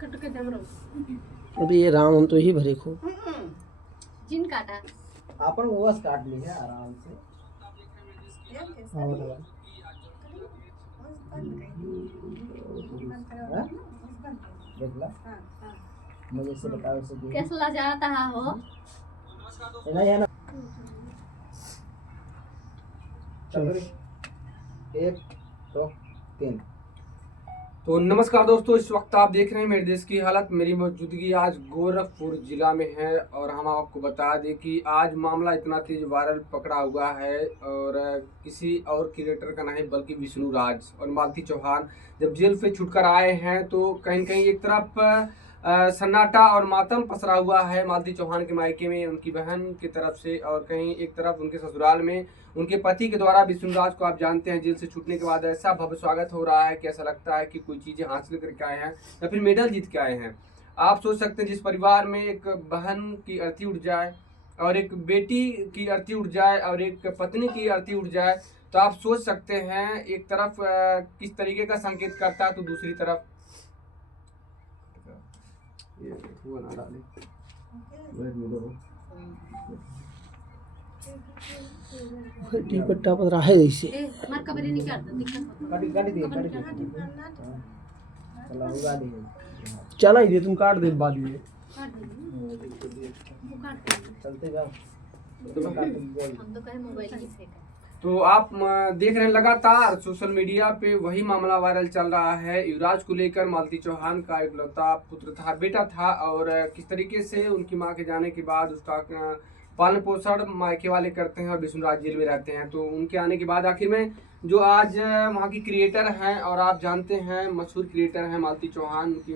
अभी ये राम हम तो ही भरे खो जिन काटा अपन वस काट ली है आराम से। देख ला मुझे से बताओ से कैसा जाता हो नहीं है ना। चलो 1 2 3। तो नमस्कार दोस्तों, इस वक्त आप देख रहे हैं मेरे देश की हालत। मेरी मौजूदगी आज गोरखपुर जिला में है और हम आपको बता दें कि आज मामला इतना तेज वायरल पकड़ा हुआ है और किसी और क्रिएटर का नहीं बल्कि विष्णु राज और मालती चौहान जब जेल से छुटकर आए हैं तो कहीं कहीं एक तरफ सन्नाटा और मातम पसरा हुआ है मालती चौहान के मायके में उनकी बहन की तरफ से, और कहीं एक तरफ उनके ससुराल में उनके पति के द्वारा विष्णु राज को आप जानते हैं जेल से छूटने के बाद ऐसा भव्य स्वागत हो रहा है कि ऐसा लगता है कि कोई चीज़ें हासिल करके आए हैं या फिर मेडल जीत के आए हैं। आप सोच सकते हैं जिस परिवार में एक बहन की अर्थी उठ जाए और एक बेटी की अर्थी उठ जाए और एक पत्नी की अर्थी उठ जाए तो आप सोच सकते हैं एक तरफ किस तरीके का संकेत करता है तो दूसरी तरफ पट्टा पर रहा है ऐसे मार कबरे नहीं करता दिक्कत काटी काटी दे काटी दे चला उगा दे चला ही दे तुम काट दे बाद में काट दे चलते जाओ हम तो कहे मोबाइल ही फेंका। तो आप देख रहे हैं लगातार सोशल मीडिया पे वही मामला वायरल चल रहा है। युवराज को लेकर मालती चौहान का इकलौता पुत्र था, बेटा था, और किस तरीके से उनकी मां के जाने के बाद उसका पालन पोषण मायके वाले करते हैं और विष्णु राज जेल में रहते हैं। तो उनके आने के बाद आखिर में जो आज वहाँ की क्रिएटर हैं और आप जानते हैं मशहूर क्रिएटर हैं मालती चौहान, उनकी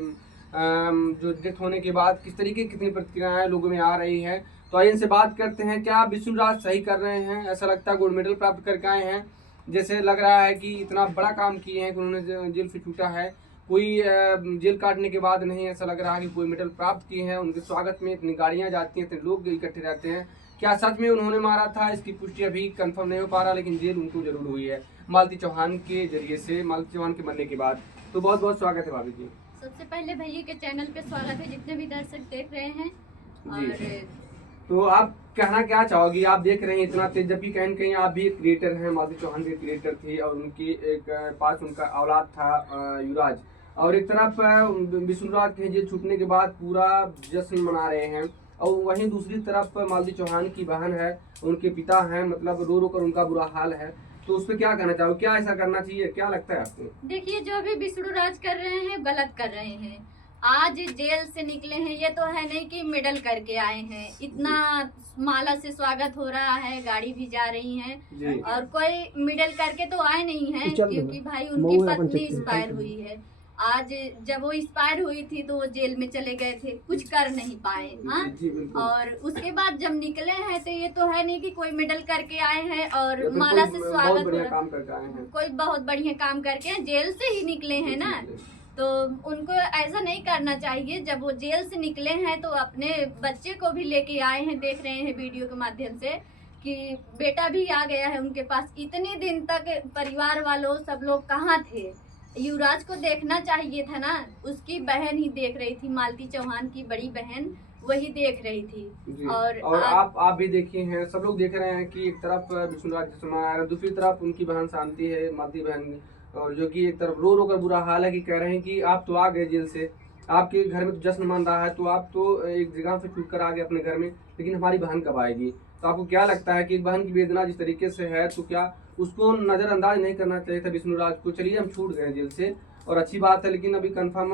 जो डेथ होने के बाद किस तरीके कितनी प्रतिक्रियाएं लोगों में आ रही है। तो आइए इनसे बात करते हैं। क्या विष्णु राज सही कर रहे हैं? ऐसा लगता है गोल्ड मेडल प्राप्त करके आए हैं, जैसे लग रहा है कि इतना बड़ा काम किए हैं कि उन्होंने जेल से छूटा है, कोई जेल काटने के बाद नहीं, ऐसा लग रहा है कि कोई मेडल प्राप्त किए हैं। उनके स्वागत में इतनी गाड़ियां जाती हैं, इतने लोग इकट्ठे रहते हैं। क्या सच में उन्होंने मारा था? इसकी पुष्टि अभी कंफर्म नहीं हो पा रहा, लेकिन जेल उनको जरूर हुई है मालती चौहान के जरिए से, मालती चौहान के मरने के बाद। तो बहुत बहुत स्वागत है भाभी जी। सबसे पहले भैया के चैनल पे स्वागत है, जितने भी दर्शक देख रहे हैं। और तो आप कहना क्या चाहोगी? आप देख रहे हैं इतना तेज, जबकि कहीं न कहीं आप भी क्रिएटर हैं, मालती चौहान के क्रिएटर थी और उनकी एक पास उनका औलाद था युवराज, और एक तरफ विष्णु राज के जेल छूटने के बाद पूरा जश्न मना रहे हैं, और वहीं दूसरी तरफ मालती चौहान की बहन है, उनके पिता हैं, मतलब रो रो कर उनका बुरा हाल है। तो उस पर क्या कहना चाहो? क्या ऐसा करना चाहिए? क्या लगता है आपको? देखिए, जो भी विष्णु राज कर रहे हैं गलत कर रहे हैं। आज जेल से निकले हैं, ये तो है नहीं कि मेडल करके आए हैं। इतना माला से स्वागत हो रहा है, गाड़ी भी जा रही है, और कोई मेडल करके तो आए नहीं है, क्योंकि भाई उनकी पत्नी एक्सपायर हुई है। आज जब वो एक्सपायर हुई थी तो वो जेल में चले गए थे, कुछ कर नहीं पाए। हाँ, और उसके बाद जब निकले हैं तो ये तो है नहीं कि कोई मेडल करके आए हैं और माला से स्वागत हो रहा है। कोई बहुत बढ़िया काम करके जेल से ही निकले हैं ना, तो उनको ऐसा नहीं करना चाहिए। जब वो जेल से निकले हैं तो अपने बच्चे को भी लेके आए हैं, देख रहे हैं वीडियो के माध्यम से कि बेटा भी आ गया है उनके पास। इतने दिन तक परिवार वालों सब लोग कहाँ थे? युवराज को देखना चाहिए था ना, उसकी बहन ही देख रही थी, मालती चौहान की बड़ी बहन वही देख रही थी। और आप भी देखे हैं, सब लोग देख रहे हैं कि एक तरफ विष्णु राज सुना है, दूसरी तरफ उनकी बहन शांति है, मालती बहन, और जो कि एक तरफ रो रो कर बुरा हाल है कि कह रहे हैं कि आप तो आ गए जेल से, आपके घर में तो जश्न मन रहा है, तो आप तो एक जगह से छूट कर आ गए अपने घर में, लेकिन हमारी बहन कब आएगी? तो आपको क्या लगता है कि एक बहन की वेदना जिस तरीके से है, तो क्या उसको नज़रअंदाज नहीं करना चाहिए था विष्णु राज को? चलिए हम छूट गए जेल से और अच्छी बात है, लेकिन अभी कंफर्म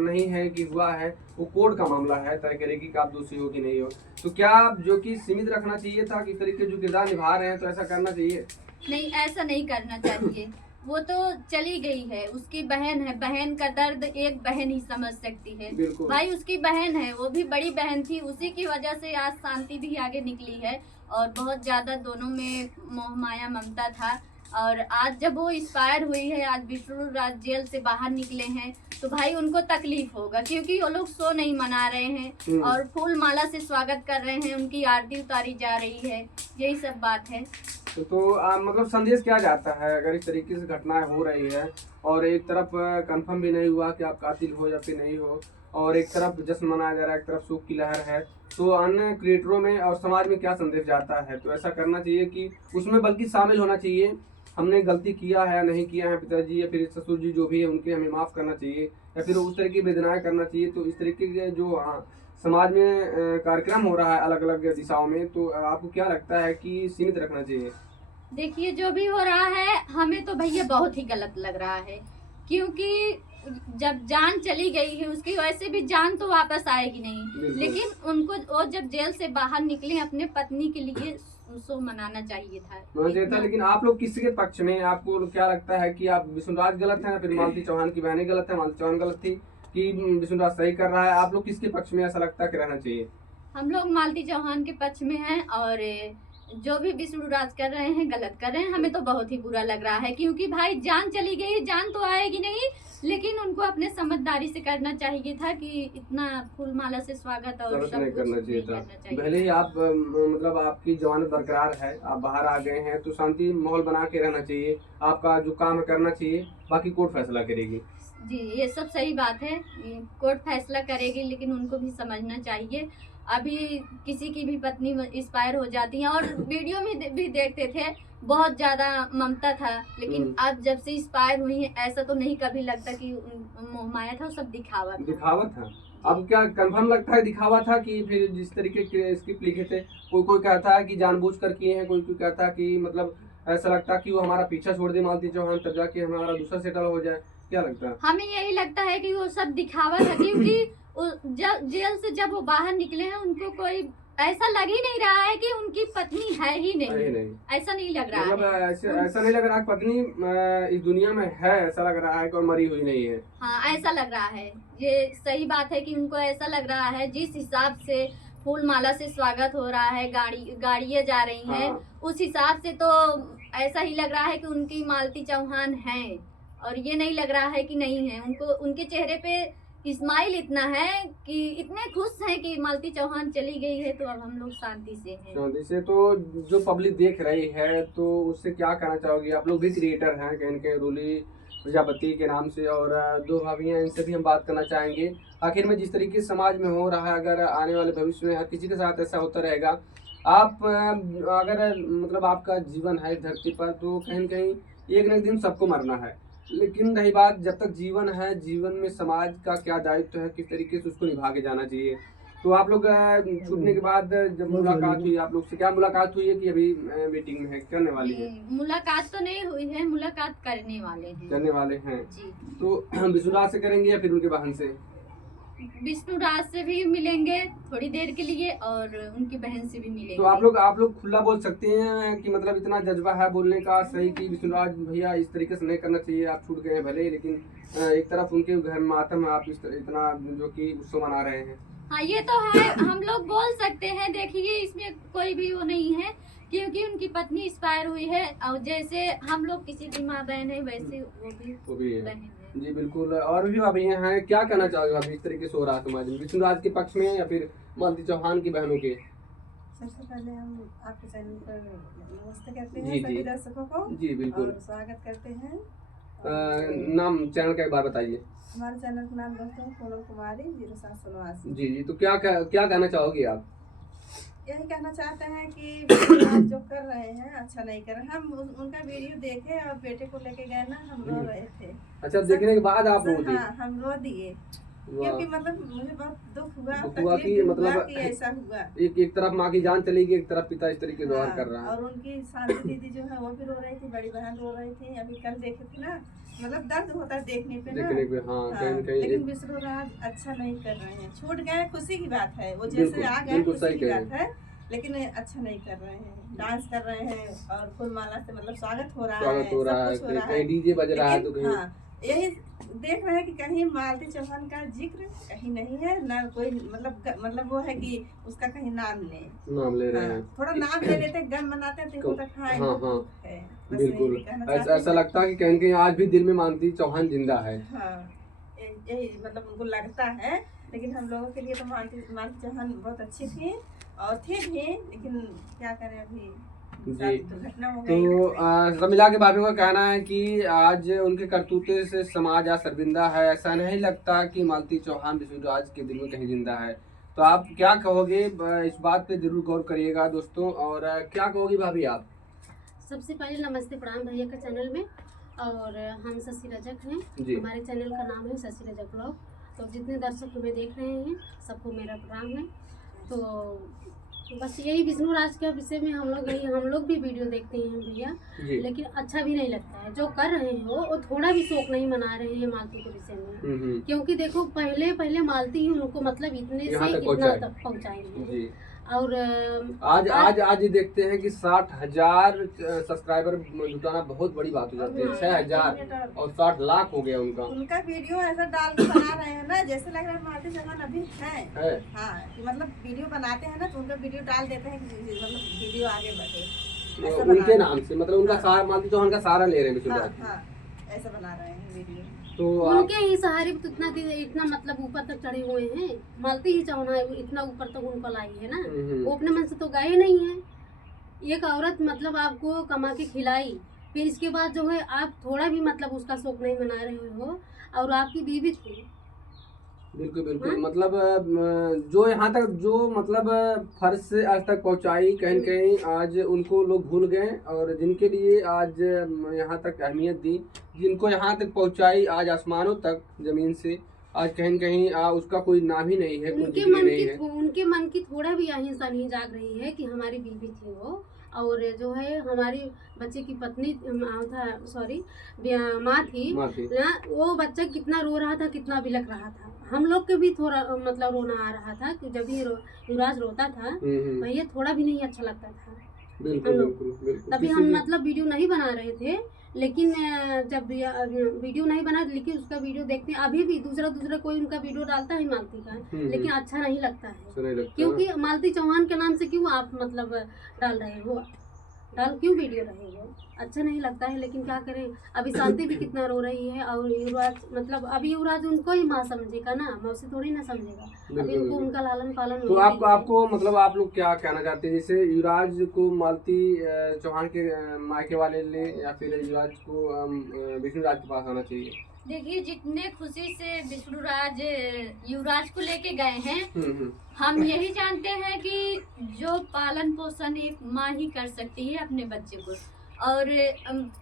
नहीं है कि हुआ है, वो कोर्ट का मामला है, तय करेगी कि आप दोषी हो कि नहीं हो। तो क्या जो कि सीमित रखना चाहिए था कि तरीके जो किरदार निभा रहे हैं तो ऐसा करना चाहिए? नहीं, ऐसा नहीं करना चाहिए। वो तो चली गई है, उसकी बहन है, बहन का दर्द एक बहन ही समझ सकती है। भाई उसकी बहन है, वो भी बड़ी बहन थी, उसी की वजह से आज शांति भी आगे निकली है, और बहुत ज्यादा दोनों में मोह माया ममता था। और आज जब वो एक्सपायर हुई है, आज विष्णु राज जेल से बाहर निकले हैं, तो भाई उनको तकलीफ होगा, क्योंकि वो लोग शो नहीं मना रहे हैं और फूल माला से स्वागत कर रहे हैं, उनकी आरती उतारी जा रही है, यही सब बात है। तो मतलब संदेश क्या जाता है अगर इस तरीके से घटनाएं हो रही है? और एक तरफ कंफर्म भी नहीं हुआ कि आप कातिल हो या फिर नहीं हो, और एक तरफ जश्न मनाया जा रहा है, एक तरफ शोक की लहर है। तो अन्य क्रिएटरों में और समाज में क्या संदेश जाता है? तो ऐसा करना चाहिए कि उसमें बल्कि शामिल होना चाहिए, हमने गलती किया है या नहीं किया है, पिताजी या फिर ससुर जी जो भी है उनके हमें माफ़ करना चाहिए, या फिर उस तरह की वेदनाएं करना चाहिए। तो इस तरीके के जो समाज में कार्यक्रम हो रहा है अलग अलग दिशाओं में, तो आपको क्या लगता है कि सीमित रखना चाहिए? देखिए, जो भी हो रहा है हमें तो भैया बहुत ही गलत लग रहा है, क्योंकि जब जान चली गई है उसकी वैसे भी जान तो वापस आएगी नहीं, बिल्कुल। लेकिन उनको वो जब जेल से बाहर निकले अपने पत्नी के लिए सो मनाना चाहिए था। लेकिन आप लोग किसके पक्ष में? आपको क्या लगता है कि आप विष्णुराज गलत है, फिर मालती चौहान की बहनें गलत है, मालती चौहान गलत थी कि विष्णुराज सही कर रहा है? आप लोग किसके पक्ष में ऐसा लगता है कि रहना चाहिए? हम लोग मालती चौहान के पक्ष में हैं, और जो भी विष्णुराज कर रहे हैं गलत कर रहे हैं। हमें तो बहुत ही बुरा लग रहा है, क्योंकि भाई जान चली गई, जान तो आएगी नहीं, लेकिन उनको अपने समझदारी से करना चाहिए था कि इतना फूल माला से स्वागत और सब नहीं कुछ करना चाहिए नहीं था। करना चाहिए। पहले ही आप मतलब आपकी जवान बरकरार है, आप बाहर आ गए हैं, तो शांति माहौल बना के रहना चाहिए, आपका जो काम है करना चाहिए, बाकी कोर्ट फैसला करेगी। जी, ये सब सही बात है, कोर्ट फैसला करेगी, लेकिन उनको भी समझना चाहिए। अभी किसी की भी पत्नी एक्सपायर हो जाती है, और वीडियो में भी देखते थे बहुत ज्यादा ममता था, लेकिन अब जब से एक्सपायर हुई है ऐसा तो नहीं कभी लगता कि मोह माया था, वो सब दिखावा था। अब क्या कंफर्म लगता है दिखावा था कि फिर जिस तरीके के स्क्रिप्ट लिखे थे, कोई कहता है कि जानबूझकर किए हैं, कोई कहता है कि मतलब ऐसा लगता है कि वो हमारा पीछा छोड़ दे मालती चौहान, तब जाके हमारा दूसरा सेटल हो जाए? क्या लगता है? हमें यही लगता है कि वो सब दिखावा था, क्योंकि जब जेल से जब वो बाहर निकले हैं उनको कोई ऐसा लग ही नहीं रहा है कि उनकी पत्नी है ही नहीं। ऐसा नहीं लग रहा है, ऐसा नहीं लग रहा है पत्नी इस दुनिया में है, ऐसा लग रहा है कि मरी हुई नहीं है। हाँ, ऐसा लग रहा है, ये सही बात है कि उनको ऐसा लग रहा है। जिस हिसाब से फूल माला से स्वागत हो रहा है, गाड़ियाँ जा रही हैं, हाँ। उस हिसाब से तो ऐसा ही लग रहा है कि उनकी मालती चौहान है, और ये नहीं लग रहा है कि नहीं है। उनको उनके चेहरे पे स्माइल इतना है कि इतने खुश हैं कि मालती चौहान चली गई है, तो अब हम लोग शांति से हैं। शांति से। तो जो पब्लिक देख रही है तो उससे क्या कहना चाहोगी? आप लोग भी क्रिएटर हैं, कहीं कहीं रूली प्रजापति के नाम से, और दो भाभियाँ, इनसे भी हम बात करना चाहेंगे। आखिर में जिस तरीके से समाज में हो रहा है, अगर आने वाले भविष्य में हर किसी के साथ ऐसा होता रहेगा, आप अगर मतलब आपका जीवन है इस धरती पर, तो कहीं न कहीं एक न एक दिन सबको मरना है। लेकिन रही बात, जब तक जीवन है, जीवन में समाज का क्या दायित्व है, किस तरीके से उसको निभा के जाना चाहिए। तो आप लोग छूटने के बाद जब मुलाकात हुई, आप लोग से क्या मुलाकात हुई है कि अभी मीटिंग में है, करने वाली है? मुलाकात तो नहीं हुई है, मुलाकात करने वाले हैं जी। तो विष्णुराज से करेंगे या फिर उनके बहन से? विष्णुराज से भी मिलेंगे थोड़ी देर के लिए, और उनकी बहन से भी मिलेंगे। तो आप लोग खुला बोल सकते हैं कि मतलब इतना जज्बा है बोलने का सही कि विष्णुराज भैया इस तरीके से नहीं करना चाहिए, आप छूट गए हैं भले, लेकिन एक तरफ उनके घर में मातम है, आप इतना जो कि उत्सव मना रहे हैं। हाँ, ये तो है, हम लोग बोल सकते हैं। देखिए, इसमें कोई भी वो नहीं है, क्योंकि उनकी पत्नी एक्सपायर हुई है, और जैसे हम लोग किसी की माँ बहन है, वैसे वो भी है। बहन है। जी बिल्कुल। और भी भाभी हैं, क्या कहना चाहोगे भाभी इस तरीके से हो रहा है समाज में, विष्णुराज के पक्ष में या फिर मालती चौहान की बहनों के? सबसे पहले हम आपके चैनल पर नमस्ते करते हैं जी, सभी जी। दर्शकों को। जी बिल्कुल। और स्वागत करते हैं। नाम चैनल का एक बार बताइए। हमारे चैनल का नाम दोस्तों पूनम कुमारी 0789। जी जी। तो क्या कहना चाहोगे आप? यही कहना चाहते हैं कि विष्णुराज जो कर रहे हैं अच्छा नहीं कर रहे। हम उनका वीडियो देखे और बेटे को लेके गए ना, हम रो रहे थे। अच्छा, देखने के बाद आप रो दिए? हाँ, हम रो दिए, क्योंकि मतलब मुझे बहुत दुख हुआ कि मतलब कि ऐसा हुआ। एक तरफ माँ की जान चली गई, एक तरफ पिता इस तरीके व्यवहार कर रहा है। और उनकी शांति दीदी जो है वो भी रो रही थी, बड़ी बहन रो रही थी। अभी कल देखे थे ना, मतलब दर्द होता है देखने पे ना। हाँ, कहीं लेकिन विष्णुराज अच्छा नहीं कर रहे हैं। छूट गए, खुशी की बात है, वो जैसे आ गए खुशी की बात है, लेकिन अच्छा नहीं कर रहे हैं। डांस कर रहे हैं और फूल माला से मतलब स्वागत हो रहा है, सब कुछ हो रहा है, डीजे बज रहा है, तो कहीं यही देख रहे हैं कि कहीं मालती चौहान का जिक्र कहीं नहीं है ना, कोई मतलब वो है कि उसका कहीं नाम ले रहे हैं। थोड़ा नाम ले लेते, गम मनाते तो है। बिल्कुल, ऐसा लगता है कि कहीं कहीं आज भी दिल में मालती चौहान जिंदा है। हाँ, यही मतलब उनको लगता है। लेकिन हम लोगों के लिए तो मालती चौहान बहुत अच्छी थी और थे भी, लेकिन क्या करें, अभी जी। दुर्घटना हो गई। तो सब मिला के भाभी का कहना है कि आज उनके करतूते से समाज आज शर्मिंदा है। ऐसा नहीं लगता कि मालती चौहान विष्णुराज के दिल में कहीं जिंदा है। तो आप क्या कहोगे, इस बात पे जरूर गौर करिएगा दोस्तों। और क्या कहोगी भाभी आप? सबसे पहले नमस्ते प्रणाम भैया का चैनल में। और हम शशि रजक हैं, जी। हमारे चैनल का नाम है शशि रजक ब्लॉग। तो जितने दर्शक हमें देख रहे हैं सबको मेरा प्रणाम है। तो बस यही विष्णुराज के विषय में हम लोग भी वीडियो देखते हैं भैया, जी। लेकिन अच्छा भी नहीं लगता है जो कर रहे हो। वो थोड़ा भी शौक नहीं मना रहे हैं मालती के विषय में। क्योंकि देखो पहले मालती ही उनको मतलब इतने से इतना तक पहुँचाएंगे। और आज देखते हैं कि 60,000 सब्सक्राइबर जुटाना बहुत बड़ी बात हो जाती है। 6,000 और 60 लाख हो गया उनका वीडियो ऐसा डाल के बना रहे हैं ना, जैसे लग रहा है मालती चौहान अभी है। हाँ, कि मतलब वीडियो बनाते हैं ना तो उनका वीडियो डाल देते हैं कि मतलब वीडियो आगे बढ़े तो उनके नाम से, मतलब उनका सारा मालती चौहान का सारा ले रहे हैं विष्णुराज। हाँ, ऐसा बना रहे हैं वीडियो। तो उनके ही सहारे तो इतना मतलब ऊपर तक चढ़े हुए हैं। मालती ही चौहान इतना ऊपर तक उनको लाई है ना, वो अपने मन से तो गए नहीं है। एक औरत मतलब आपको कमा के खिलाई, फिर इसके बाद जो है आप थोड़ा भी मतलब उसका शौक नहीं मना रहे हो। और आपकी बीवी थी। बिल्कुल मतलब जो यहाँ तक जो मतलब फर्ज से आज तक पहुँचाई, कहीं कहीं आज उनको लोग भूल गए। और जिनके लिए आज यहाँ तक अहमियत दी, जिनको यहाँ तक पहुँचाई आज आसमानों तक जमीन से, आज कहीं कहीं उसका कोई नाम ही नहीं है, उनके मन की थोड़ा भी अहिंसा नहीं जाग रही है कि हमारी बीवी थी वो। और जो है हमारी बच्चे की पत्नी माँ थी ना, वो बच्चा कितना रो रहा था, कितना बिलख रहा था। हम लोग के भी थोड़ा मतलब रोना आ रहा था कि जब ये युवराज रोता था भैया, थोड़ा भी नहीं अच्छा लगता था। बिल्कुल। तभी हम मतलब वीडियो नहीं बना रहे थे, लेकिन जब वीडियो नहीं बना, लेकिन उसका वीडियो देखते हैं। अभी भी दूसरा कोई उनका वीडियो डालता है मालती का, लेकिन अच्छा नहीं लगता है। क्योंकि मालती चौहान के नाम से क्यों आप मतलब डाल रहे हो, क्यों वीडियो रहे हो, अच्छा नहीं लगता है। लेकिन क्या करें, अभी शांति भी कितना रो रही है। और युवराज मतलब अभी युवराज उनको ही माँ समझेगा ना, मौसी थोड़ी ना समझेगा। अभी उनको उनका लालन पालन। तो आपको मतलब आप लोग क्या कहना चाहते हैं, जैसे युवराज को मालती चौहान के मायके वाले ले, या फिर युवराज को विष्णुराज के पास आना चाहिए? देखिए, जितने खुशी से विष्णुराज युवराज को लेके गए हैं, हम यही जानते हैं कि जो पालन पोषण एक माँ ही कर सकती है अपने बच्चे को, और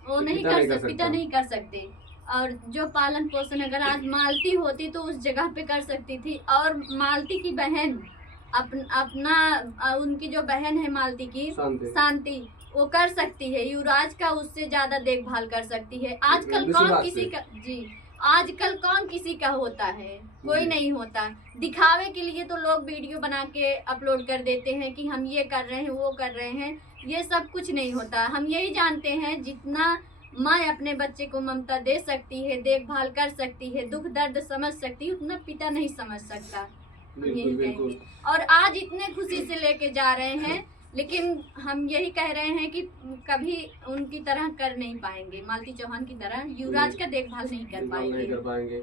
वो नहीं कर सकते, पिता नहीं कर सकते। और जो पालन पोषण अगर आज मालती होती तो उस जगह पे कर सकती थी। और मालती की बहन अपना उनकी जो बहन है मालती की शांति, वो कर सकती है। युवराज का उससे ज्यादा देखभाल कर सकती है। आजकल कौन किसी का होता है, कोई नहीं होता। दिखावे के लिए तो लोग वीडियो बना के अपलोड कर देते हैं कि हम ये कर रहे हैं, वो कर रहे हैं। ये सब कुछ नहीं होता। हम यही जानते हैं, जितना माँ अपने बच्चे को ममता दे सकती है, देखभाल कर सकती है, दुख दर्द समझ सकती है, उतना पिता नहीं समझ सकता। हम यही कहेंगे। और आज इतने खुशी से लेके जा रहे हैं, लेकिन हम यही कह रहे हैं कि कभी उनकी तरह कर नहीं पाएंगे, मालती चौहान की तरह युवराज का देखभाल नहीं कर पाएंगे।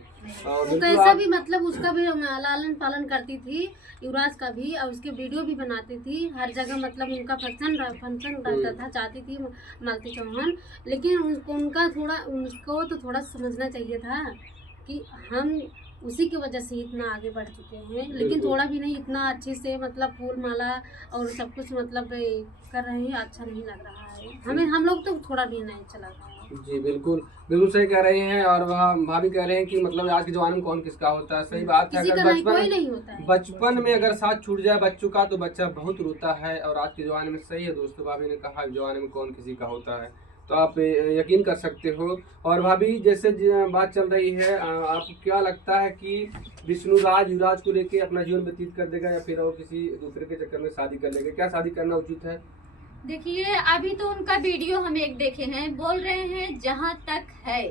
वो कैसा भी मतलब उसका भी लालन पालन करती थी, युवराज का भी, और उसके वीडियो भी बनाती थी हर जगह। मतलब उनका फंक्शन रहता था, चाहती थी मालती चौहान। लेकिन उनको तो थोड़ा समझना चाहिए था कि हम उसी की वजह से इतना आगे बढ़ चुके हैं। लेकिन थोड़ा भी नहीं, इतना अच्छे से मतलब फूल माला और सब कुछ मतलब कर रहे हैं, अच्छा नहीं लग रहा है हम लोग तो थोड़ा भी नहीं अच्छा लग रहा है। जी बिल्कुल सही कह रहे हैं। और वह भाभी कह रहे हैं कि मतलब आज के जमाने में कौन किसका होता है। सही बात है। अगर बचपन में अगर साथ छूट जाए बच्चों का तो बच्चा बहुत रोता है। और आज के जमाने में सही है दोस्तों, भाभी ने कहा जमाने में कौन किसी का होता है, तो आप यकीन कर सकते हो। और भाभी जैसे बात चल रही है, आपको क्या लगता है कि विष्णुराज युवराज को लेके अपना जीवन व्यतीत कर देगा, या फिर और किसी दूसरे के चक्कर में शादी कर लेगा? क्या शादी करना उचित है? देखिए, अभी तो उनका वीडियो हम एक देखे हैं, बोल रहे हैं जहाँ तक है,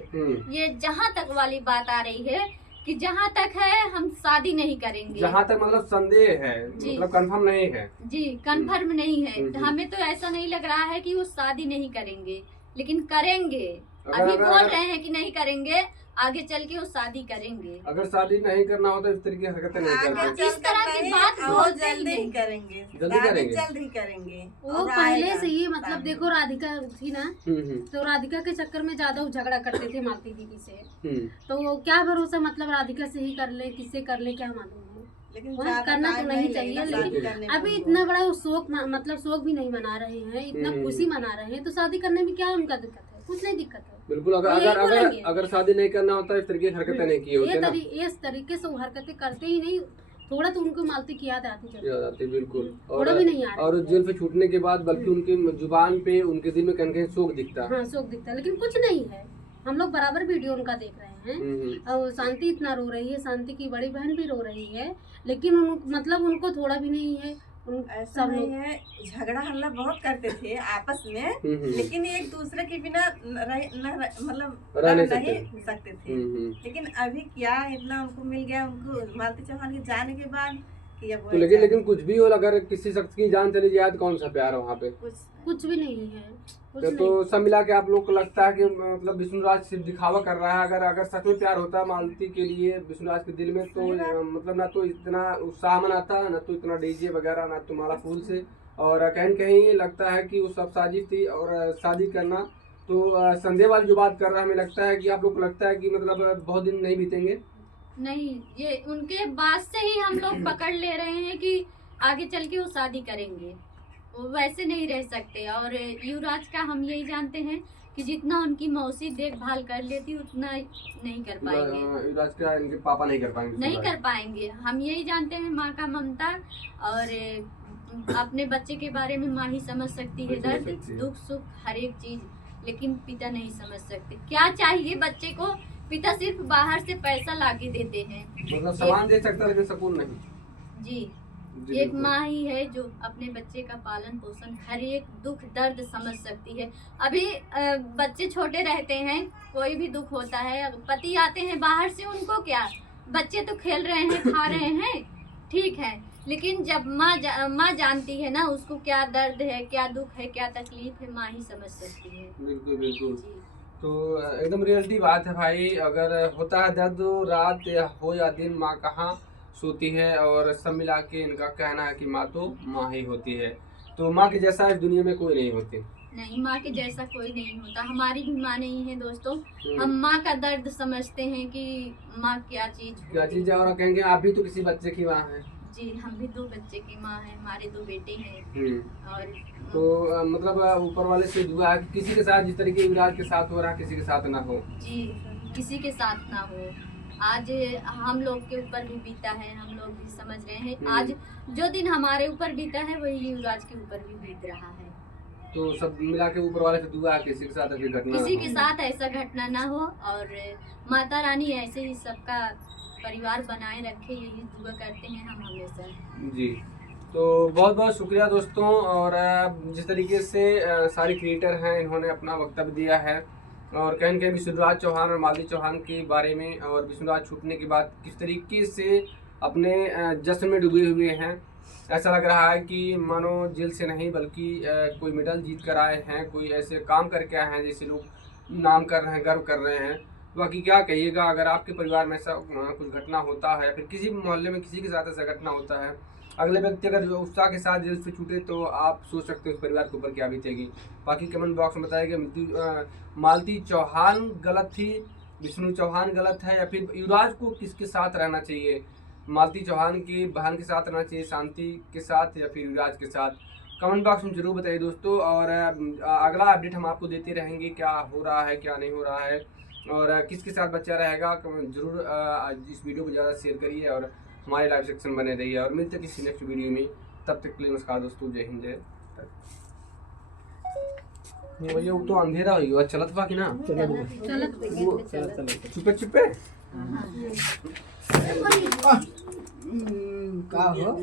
ये जहाँ तक वाली बात आ रही है कि जहाँ तक है हम शादी नहीं करेंगे। जहाँ तक मतलब संदेह है, मतलब कंफर्म नहीं है। जी, कंफर्म नहीं है। हमें तो ऐसा नहीं लग रहा है कि वो शादी नहीं करेंगे, लेकिन करेंगे। अभी बोल रहे हैं कि नहीं करेंगे, आगे चल के वो शादी करेंगे। अगर शादी नहीं करना होता इस तरीके की हरकतें नहीं आगे करते। इस तरह की नहीं, बात वो बोलते ही जल्दी ही नहीं। करेंगे, जल्दी शादी करेंगे। जल्द ही करेंगे। वो और पहले आएगा से ही मतलब सामने। देखो राधिका थी ना, हम्म। तो राधिका के चक्कर में ज्यादा वो झगड़ा करते थे मालती दीदी से। हम्म। तो वो क्या भरोसा मतलब राधिका से ही कर ले, किससे कर ले क्या मालूम है। लेकिन हाँ, ज्यादा करना तो टाइम नहीं लगेगा चाहिए, शादी लेकिन करने में अभी उनको। इतना बड़ा वो शौक मतलब शौक भी नहीं मना रहे हैं, इतना हम्म। खुशी मना रहे हैं, तो शादी करने में क्या उनका दिक्कत है? कुछ नहीं दिक्कत है। बिल्कुल। अगर वो यही अगर अगर बोलेंगे। अगर शादी नहीं करना होता इस तरीके की हरकतें नहीं की होती ना। इस तरीके से वो हरकतें करते ही नहीं, थोड़ा तो उनको मालती की याद आती चली। याद आती बिल्कुल। थोड़ा भी नहीं आ रहा और है। जेल से छूटने के बाद बल्कि उनकी जुबान पे उनके दिल में कहीं कहीं शोक दिखता। हाँ शौक दिखता है, लेकिन कुछ नहीं है। हम लोग बराबर वीडियो उनका देख रहे हैं। और शांति इतना रो रही है, शांति की बड़ी बहन भी रो रही है, लेकिन मतलब उनको थोड़ा भी नहीं है। ऐसा सब नहीं लोग है, झगड़ा हम लोग बहुत करते थे आपस में, हम्म। लेकिन एक दूसरे के बिना मतलब रह नहीं नहीं सकते थे। लेकिन अभी क्या इतना उनको मिल गया, उनको मालती चौहान के जाने के बाद कि अब तो लेकिन कुछ भी हो, अगर किसी शख्स की जान चली जाए तो कौन सा प्यार है वहाँ पे? कुछ भी नहीं है, कुछ तो नहीं। सब मिला के आप लोग को लगता है कि मतलब विष्णुराज सिर्फ दिखावा कर रहा है? अगर सच में प्यार होता मालती के लिए विष्णुराज के दिल में, तो मतलब ना तो इतना उत्साह मनाता, ना तो इतना डीजे वगैरह, ना तो माला फूल से। और कहीं कहीं लगता है कि वो सब साजिश थी। और शादी करना तो संदेह वाली जो बात कर रहा है, हमें लगता है कि आप लोग को लगता है कि मतलब बहुत दिन नहीं बीतेंगे। नहीं, ये उनके बात से ही हम लोग पकड़ ले रहे हैं कि आगे चल के वो शादी करेंगे। वो वैसे नहीं रह सकते। और युवराज का हम यही जानते हैं कि जितना उनकी मौसी देखभाल कर लेती उतना नहीं कर पाएंगे। युवराज का इनके पापा नहीं कर पाएंगे। नहीं कर पाएंगे। हम यही जानते हैं माँ का ममता, और अपने बच्चे के बारे में माँ ही समझ सकती है, दर्द दुख सुख हर एक चीज, लेकिन पिता नहीं समझ सकते। क्या चाहिए बच्चे को, पिता सिर्फ बाहर से पैसा लाके देते हैं। मतलब सामान दे सकता है लेकिन सुकून नहीं। जी, जी, एक बिल्कुल। माँ ही है जो अपने बच्चे का पालन पोषण हर एक दुख दर्द समझ सकती है। अभी बच्चे छोटे रहते हैं, कोई भी दुख होता है, पति आते हैं बाहर से, उनको क्या, बच्चे तो खेल रहे हैं, खा रहे हैं, ठीक है, लेकिन जब माँ जानती है ना उसको क्या दर्द है, क्या दुख है, क्या तकलीफ है, माँ ही समझ सकती है। बिल्कुल बिल्कुल। जी। तो एकदम रियलिटी बात है भाई। अगर होता है दर्द रात या हो या दिन, माँ कहाँ सोती है। और सब मिला के इनका कहना है कि माँ तो माँ ही होती है। तो माँ के जैसा इस दुनिया में कोई नहीं होती। नहीं, माँ के जैसा कोई नहीं होता। हमारी भी माँ नहीं है दोस्तों। हम माँ का दर्द समझते हैं कि माँ क्या चीज है। और कहेंगे आप भी तो किसी बच्चे की माँ है। जी, हम भी 2 बच्चे की माँ है, हमारे 2 बेटे हैं। और तो मतलब ऊपर वाले से दुआ है कि किसी के साथ जिस तरीके युवराज के साथ हो रहा है किसी के साथ ना हो। जी, किसी के साथ ना हो। आज हम लोग के ऊपर भी बीता है, हम लोग भी समझ रहे हैं। आज जो दिन हमारे ऊपर बीता है वही युवराज के ऊपर भी बीत रहा है। तो सब मिला के ऊपर वाले से दुआ है किसी के साथ ऐसी घटना किसी के साथ ऐसा घटना ना हो, और माता रानी ऐसे ही सबका परिवार बनाए रखे, यही दुआ करते हैं हम हमेशा। जी। तो बहुत बहुत शुक्रिया दोस्तों। और जिस तरीके से सारे क्रिएटर हैं इन्होंने अपना वक्तव्य दिया है, और कहीं कहीं विष्णुराज चौहान और मालती चौहान के बारे में, और विष्णुराज छूटने के बाद किस तरीके से अपने जश्न में डूबे हुए हैं। ऐसा लग रहा है कि मानो जेल से नहीं बल्कि कोई मेडल जीत कर आए हैं, कोई ऐसे काम करके आए हैं जैसे लोग नाम कर रहे हैं, गर्व कर रहे हैं। बाकी क्या कहिएगा, अगर आपके परिवार में ऐसा कुछ घटना होता है, फिर किसी मोहल्ले में किसी के साथ ऐसा घटना होता है, अगले व्यक्ति अगर उत्साह के साथ जेल से छूटे, तो आप सोच सकते हो उस परिवार के ऊपर क्या बीतेगी। बाकी कमेंट बॉक्स में बताइएगा मालती चौहान गलत थी, विष्णु चौहान गलत है, या फिर युवराज को किसके साथ रहना चाहिए, मालती चौहान की बहन के साथ रहना चाहिए, शांति के साथ, या फिर युवराज के साथ। कमेंट बॉक्स में जरूर बताइए दोस्तों। और अगला अपडेट हम आपको देते रहेंगे, क्या हो रहा है क्या नहीं हो रहा है, और किसके साथ बच्चा रहेगा। जरूर इस वीडियो को ज़्यादा शेयर करिए और हमारे लाइव सेक्शन बने रहिए। और मिलते किसी नेक्स्ट वीडियो में, तब तक के लिए नमस्कार दोस्तों, जय हिंद जय। भैया वो तो अंधेरा हो गया, चलत बा कि ना, चुपे चुपे का हो